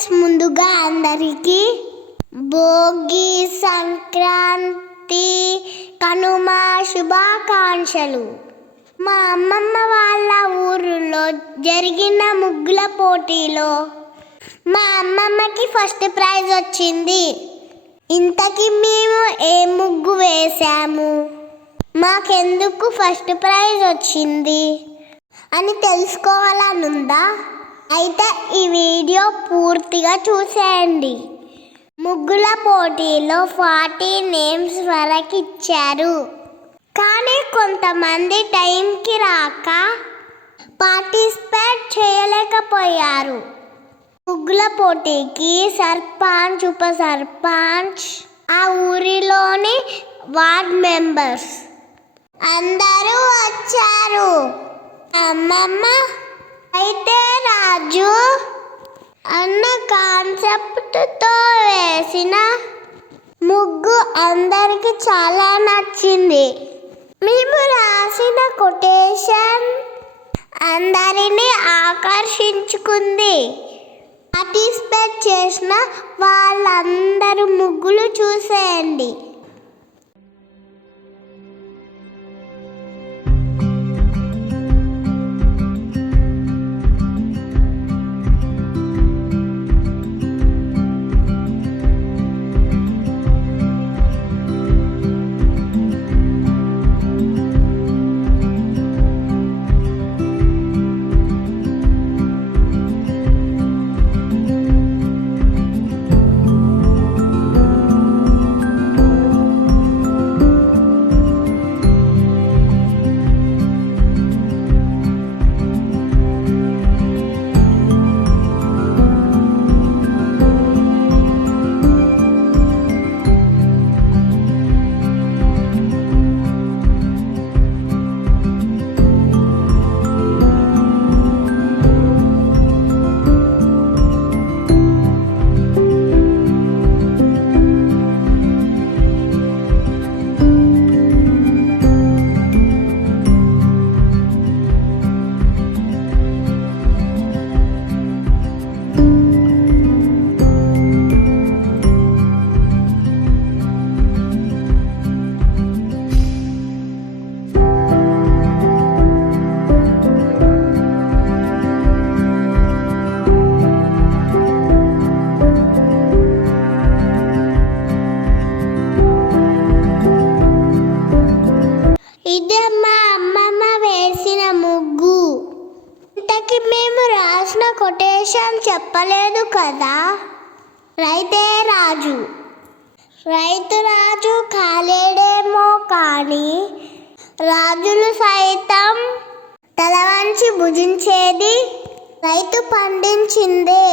Friends, ముందుగా అందరికీ భోగి, సంక్రాంతి, కనుమ శుభాకాంక్షలు. మా అమ్మమ్మ వాళ్ళ ఊరిలో జరిగిన ముగ్గుల పోటీలో మా అమ్మమ్మకి ఫస్ట్ ప్రైజ్ వచ్చింది. ఇంతకీ మేము ఏ ముగ్గు వేసాము, మాకెందుకు ఫస్ట్ ప్రైజ్ వచ్చింది అని తెలుసుకోవాలనుందా? అయితే ఈ వీడియో పూర్తిగా చూసేయండి. ముగ్గుల పోటీలో 40 నేమ్స్ వరకు ఇచ్చారు. కానీ కొంతమంది టైంకి రాక పార్టిసిపేట్ చేయలేకపోయారు. ముగ్గుల పోటీకి సర్పంచ్, ఉప సర్పంచ్, ఆ ఊరిలోని వార్డ్ మెంబర్స్ అందరూ వచ్చారు. అమ్మమ్మ అయితే రాజు అన్న కాన్సెప్ట్తో వేసిన ముగ్గు అందరికి చాలా నచ్చింది. మేము రాసిన కొటేషన్ అందరినీ ఆకర్షించుకుంది. పార్టిసిపేట్ చేసిన వాళ్ళందరూ ముగ్గులు చూసేయండి. ఇదే మా అమ్మమ్మ వేసిన ముగ్గు. ఇంతకీ మేము రాసిన కొటేషన్ చెప్పలేదు కదా. రైతే రాజు, రైతు రాజు కాలేడేమో కానీ రాజులు సైతం తల వంచి భుజించేది రైతు పండించిందే.